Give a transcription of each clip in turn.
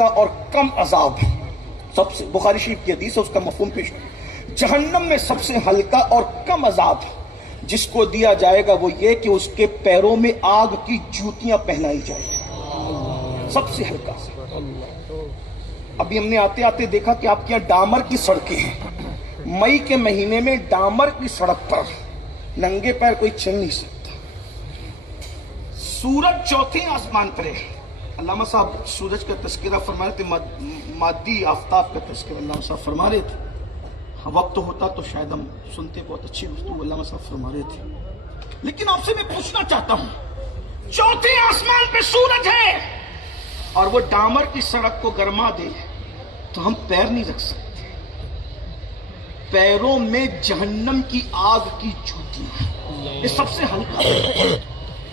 ہلکا اور کم عذاب، سب سے بخاری شریف کی حدیث ہے، اس کا مفہوم پیش ہے۔ جہنم میں سب سے ہلکا اور کم عذاب جس کو دیا جائے گا وہ یہ کہ اس کے پیروں میں آگ کی جوتیاں پہنائی جائیں، سب سے ہلکا۔ ابھی ہم نے آتے آتے دیکھا کہ آپ کے یہاں ڈامر کی سڑکیں ہیں، مئی کے مہینے میں ڈامر کی سڑک پر ننگے پیر کوئی چل نہیں سکتا۔ سورج چوتھے آسمان پر ہے۔ علامہ صاحب سورج کا تذکرہ فرما رہے تھے، مادی آفتاب کا تذکرہ علامہ صاحب فرما رہے تھے۔ وقت ہوتا تو شاید ہم سنتے، بہت اچھی گفتگو علامہ صاحب فرما رہے تھے، لیکن آپ سے میں پوچھنا چاہتا ہوں، چوتھے آسمان پہ سورج ہے اور وہ ڈامر کی سڑک کو گرما دے تو ہم پیر نہیں رکھ سکتے، پیروں میں جہنم کی آگ کی جوتی، یہ سب سے ہلکا ہے۔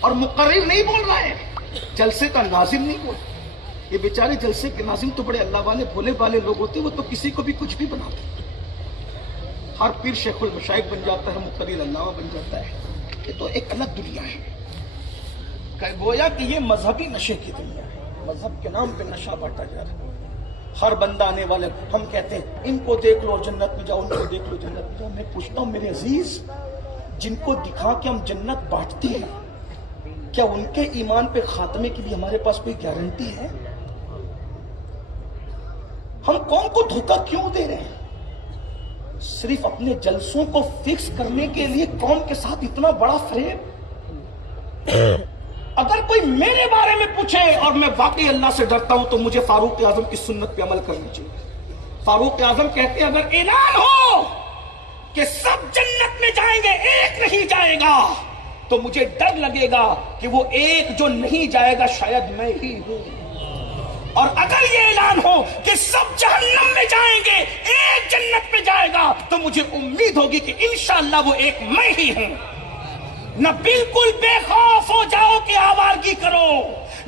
اور مقرر نہیں بول رہا ہے، جلسے کا ناظم نہیں بول رہا، یہ بیچارے جلسے کے ناظم تو بڑے اللہ والے بھولے والے لوگ ہوتے، وہ تو کسی کو بھی کچھ بھی بناتے، ہر پیر شیخ المشائخ بن جاتا ہے، مقرر علامہ بن جاتا ہے، یہ تو ایک الگ دنیا ہے۔ گویا کہ یہ مذہبی نشے کی دنیا ہے، مذہب کے نام پہ نشہ بانٹا جا رہا ہے۔ ہر بندہ آنے والے، ہم کہتے ہیں ان کو دیکھ لو جنت میں جاؤ، ان کو دیکھ لو جنت میں جاؤ۔ میں پوچھتا ہوں میرے عزیز، جن کو دکھا کے ہم جنت بانٹتے ہیں، کیا ان کے ایمان پہ خاتمے کی بھی ہمارے پاس کوئی گارنٹی ہے؟ ہم قوم کو دھوکہ کیوں دے رہے ہیں؟ صرف اپنے جلسوں کو فکس کرنے کے لیے قوم کے ساتھ اتنا بڑا فریب۔ اگر کوئی میرے بارے میں پوچھے اور میں واقعی اللہ سے ڈرتا ہوں تو مجھے فاروق اعظم کی سنت پہ عمل کرنا چاہیے۔ فاروق اعظم کہتے ہیں اگر اعلان ہو کہ سب جنت میں جائیں گے ایک نہیں جائے گا تو مجھے ڈر لگے گا کہ وہ ایک جو نہیں جائے گا شاید میں ہی ہوں، اور اگر یہ اعلان ہو کہ سب جہنم میں جائیں گے ایک جنت میں جائے گا تو مجھے امید ہوگی کہ انشاءاللہ وہ ایک میں ہی ہوں۔ نہ بالکل بے خوف ہو جاؤ کہ آوارگی کرو،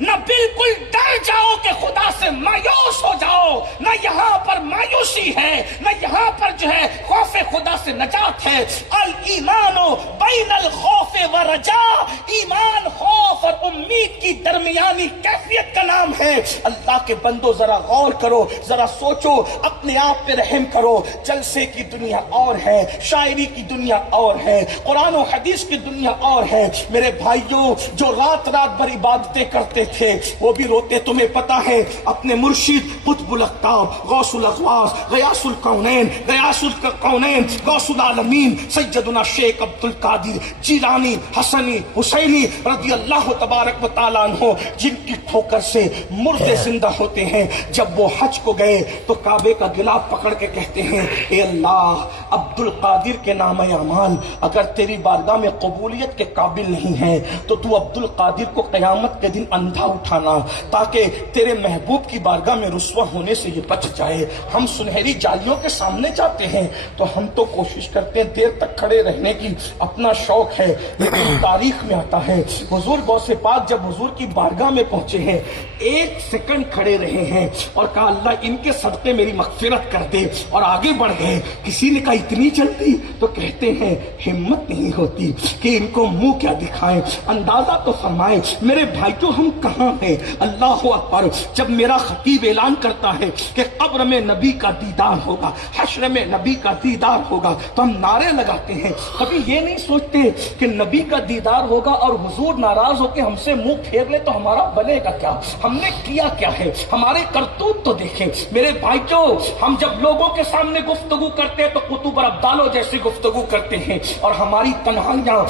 نہ بالکل ڈر جاؤ کہ خدا سے مایوس ہو جاؤ، نہ یہاں پر مایوسی ہے، نہ یہاں پر جو ہے خوف خدا سے نجات ہے۔ الایمان بین الخوف والرجاء، ایمان خوف اور امید کی درمیانی کیفیت کا نام ہے۔ اللہ کے بندو ذرا غور کرو، ذرا سوچو، اپنے آپ پہ رحم کرو۔ جلسے کی دنیا اور ہے، شاعری کی دنیا اور ہے، قرآن و حدیث کی دنیا اور ہے۔ میرے بھائیوں، جو رات رات بھر عبادتیں کرتے تھے وہ بھی روتے، تمہیں پتا ہے اپنے مرشد قطب الاقطاب، غوث الاغواث، غیاث الکونین، غوث العالمین سیدنا شیخ عبد القادر جیلانی حسنی حسینی رضی اللہ تبارک و تعالیٰ عنہ، جن کی ٹھوکر سے مردے زندہ ہوتے ہیں، جب وہ حج کو گئے تو کعبے کا گلاف پکڑ کے کہتے ہیں اے اللہ، عبد القادر کے نام اعمال اگر تیری بارگاہ میں قبولیت کے قابل نہیں ہے تو تو عبد القادر کو قیامت کے دن اندھا اٹھانا تاکہ تیرے محبوب کی بارگاہ میں رسوا ہونے سے یہ بچ جائے۔ ہم سنہری جالیوں کے سامنے جاتے ہیں تو ہم تو کوشش کرتے ہیں دیر تک کھڑے رہنے کی، اپنا شوق ہے، لیکن تاریخ میں آتا ہے حضور غوث پاک جب حضور کی بارگاہ میں پہنچے ہیں، ایک سیکنڈ کھڑے رہے ہیں اور کہا اللہ ان کے صدقے میری مغفرت کر دے، اور آگے بڑھ گئے۔ کسی نے کہا اتنی جلدی؟ تو کہتے ہیں ہمت نہیں ہوتی کہ ان کو منہ کیا دکھائیں، اندازہ تو فرمائے میرے بھائی تو ہم کہاں ہیں۔ اللہ اکبر، جب میرا خطیب اعلان کرتا ہے کہ قبر میں نبی کا دیدار ہوگا، حشر میں نبی کا دیدار ہوگا، تو ہم نعرے لگاتے ہیں، کبھی یہ نہیں سوچتے کہ نبی کا دیدار ہوگا اور حضور ناراض ہو کے ہم سے منہ پھیر لے تو ہمارا بنے گا کیا؟ ہم نے کیا کیا ہے؟ ہمارے کرتوت تو دیکھیں میرے بھائیوں۔ ہم جب لوگوں کے سامنے گفتگو کرتے ہیں تو قطب اور ابدالوں جیسی گفتگو کرتے ہیں، اور ہماری تنہائیاں